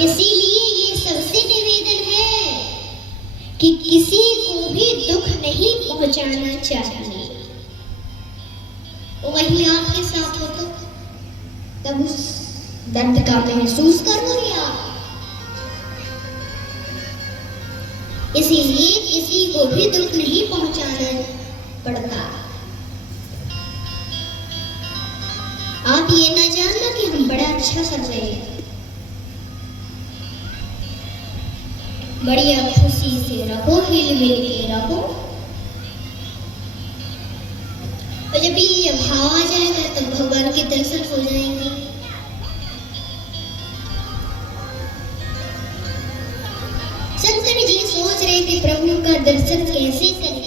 इसीलिए ये सबसे निवेदन है कि किसी को भी दुख नहीं पहुंचाना चाहिए। वही आपके साथ हो तो तब उस दर्द का महसूस करोगे आप। इसीलिए किसी को भी दुख नहीं पहुंचाना पड़ता। आप ये ना जानना कि हम बड़ा अच्छा कर रहे हैं, बढ़िया खुशी से रहो, हिल मिल के रहो। और जब ये भाव आ जाएगा तब भगवान के दर्शन हो जाएंगे। शंकर जी सोच रहे थे प्रभु का दर्शन कैसे करें।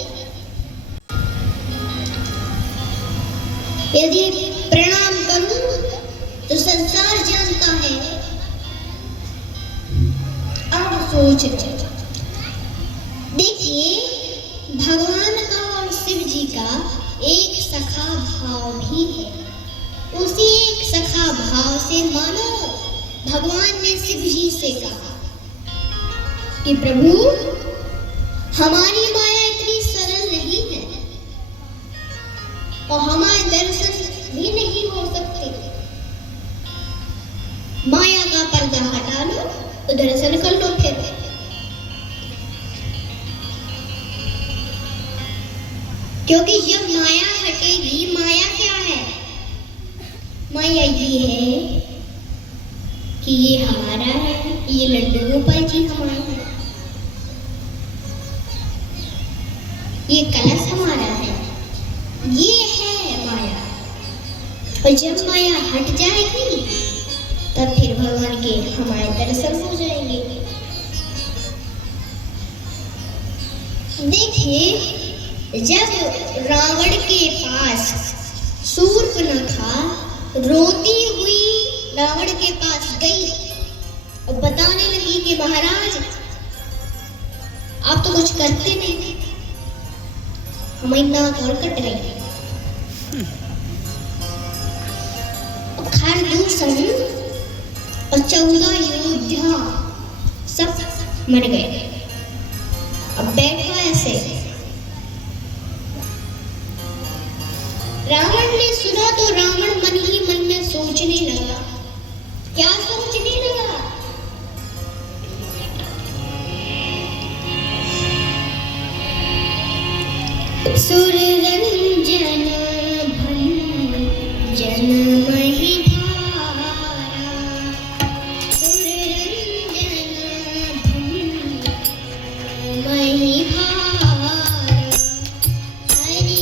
यदि प्रणाम करूं तो संसार जानता है। आप सोच रहे देखिए, भगवान का और शिव जी का एक सखा भाव भी है। उसी एक सखा भाव से मानो भगवान ने शिव जी से कहा कि प्रभु हमारी माया इतनी सरल नहीं है और हमारे दर्शन भी नहीं हो सकते। माया का पर्दा हटा लो तो दर्शन कर लो। फिर क्योंकि जब माया हटेगी, माया क्या है? माया ये है कि ये हमारा है, ये लड्डू गोपाल जी हमारा है, ये कलश हमारा है, ये है माया। और जब माया हट जाएगी तब फिर भगवान के हमारे दर्शन हो जाएंगे। देखिए, जब रावण के पास शूर्पणखा रोती हुई रावण के पास गई और बताने लगी कि महाराज आप तो कुछ करते नहीं, हमारी नाक और कट रही। खरदूषण और 14 योद्धा सब मर गए। अब बैठा ऐसे। रावण ने सुना तो रावण मन ही मन में सोचने लगा। क्या सोचने लगा? सुररंजन भंजन महि भारा, सुररंजन भंजन महि भारा, हरि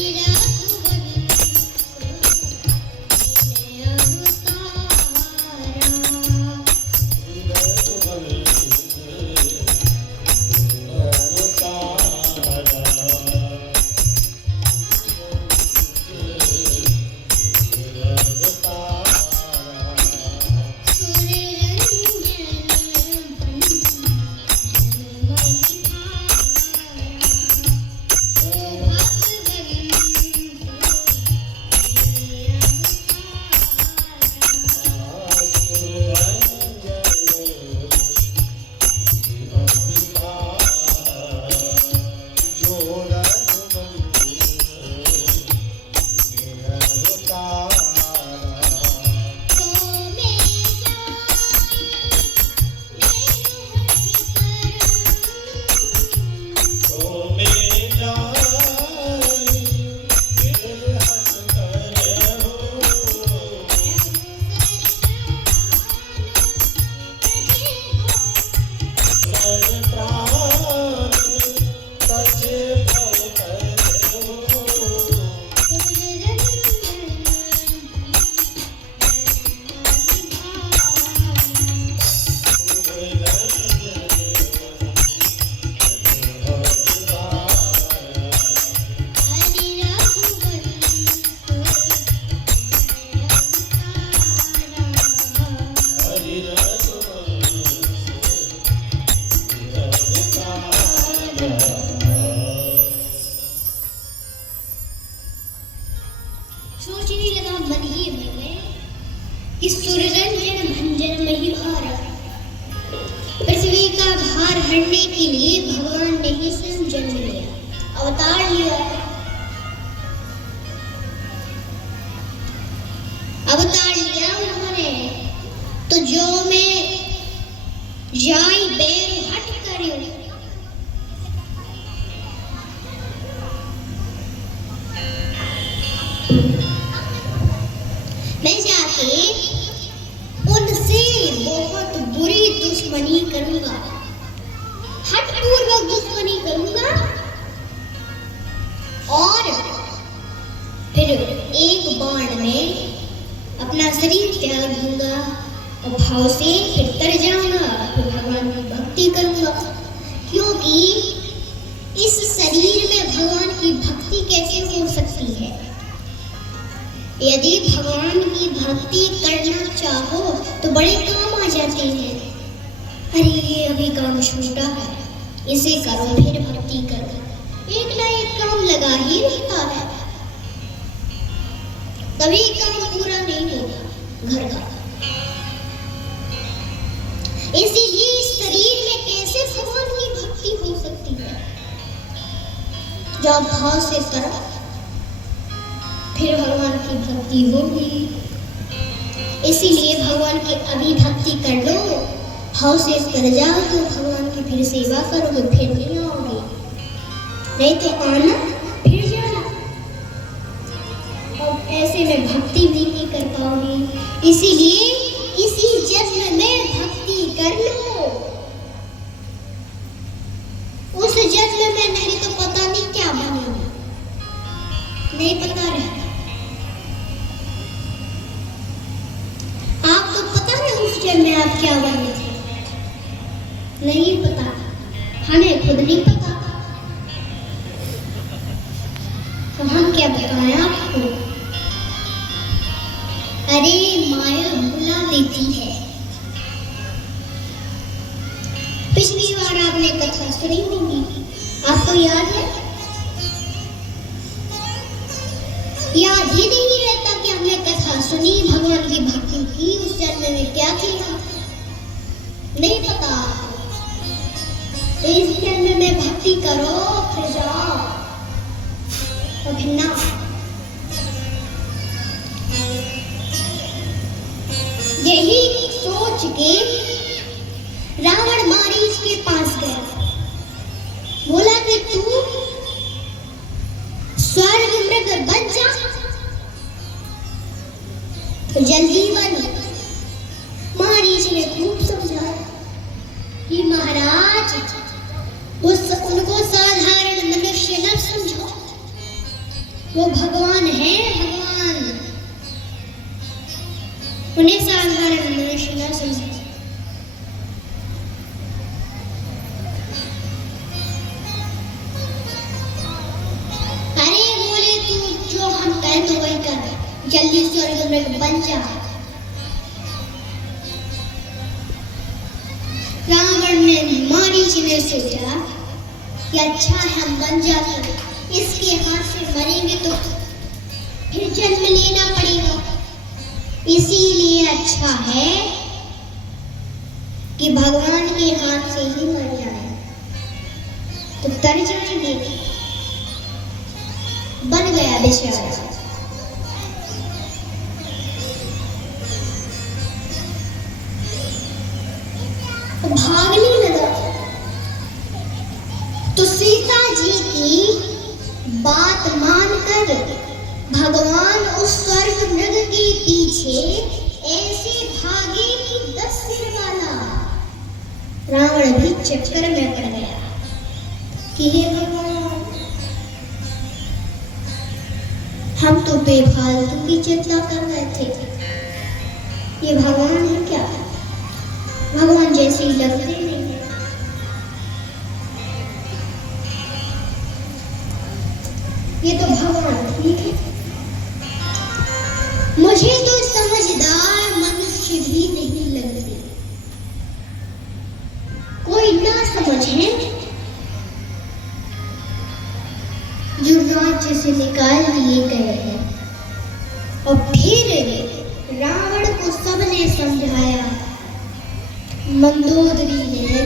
करने के लिए भगवान ने ही स्वयं जन्म लिया, अवतार लिया। अवतार लिया उन्होंने, तो जो मैं जाई बेर हट करियो। मैं जाके उनसे बहुत बुरी दुश्मनी करूंगा, हठपूर्वक दुश्मनी करूंगा, और फिर एक बाण में अपना शरीर त्याग दूंगा और भाव से फिर तर जाऊंगा, फिर भगवान की भक्ति करूंगा। क्योंकि इस शरीर में भगवान की भक्ति कैसे हो सकती है? यदि भगवान की भक्ति करना चाहो तो बड़े काम आ जाते हैं। अरे ये अभी काम छोटा है, इसे करो, फिर भक्ति करो। एक ना एक काम लगा ही रहता है, कभी काम पूरा नहीं होगा घर का। इसीलिए इस शरीर में कैसे भगवान की भक्ति हो सकती है? जब भाव से करो फिर भगवान की भक्ति होगी। इसीलिए भगवान की अभी भक्ति कर लो, भाव से कर जाओ तो भगवान की फिर सेवा करोगे, फिर नहीं आओगे, नहीं तो आना फिर जाना, और ऐसे में भक्ति भी नहीं कर पाओगे। इसीलिए इसी जन्म में भक्ति कर लो, उस जन्म में नहीं तो पता नहीं क्या बनेगा, नहीं पता रहता। आपको पता है उस जन्म में आप क्या बने थे? नहीं पता, हमें खुद नहीं पता, तो हम क्या बताएं आपको? अरे माया भुला देती है। पिछली बार आपने कथा सुनी होगी, आपको याद है? याद ही नहीं रहता कि हमने कथा सुनी, भगवान की भक्ति की, उस जन्म में क्या किया, नहीं पता। तो इस जन्म में भक्ति करो, फिर जाओ, और फिर ना। यही सोच के रावण मारीच के पास गया, बोला कि तू स्वर्ग मृग बन जा, तो जल्दी बन। मारीच ने खूब समझाया कि महाराज उनको साधारण मनुष्य न समझो, वो भगवान है, भगवान, उन्हें साधारण मनुष्य न समझो। तो वही कर, जल्दी स्वर्ग मृग बन जा। रावण ने मारीच ने सोचा कि अच्छा हम बन जाते, इसके हाथ से मरेंगे तो फिर जन्म लेना पड़ेगा, इसीलिए अच्छा है कि भगवान के हाथ से ही मर जाए, तो तर जाएंगे। बन गया बेचारा। भागने लगा, तो सीता जी की बात मानकर भगवान उस स्वर्ग मृग के पीछे ऐसे भागे कि 10 सिर वाला। रावण भी चक्कर में पड़ गया कि हे भगवान, हम तो बेफालतू की चिंता कर रहे थे, ये भगवान है क्या? भगवान जैसे ही लगते नहीं है। ये तो भगवान ठीक है, मुझे तो समझदार मनुष्य भी नहीं लगते। कोई ना समझे जो राज्य से निकाल दिए गए हैं। और फिर रावण को सबने समझाया, मंदोदरी ने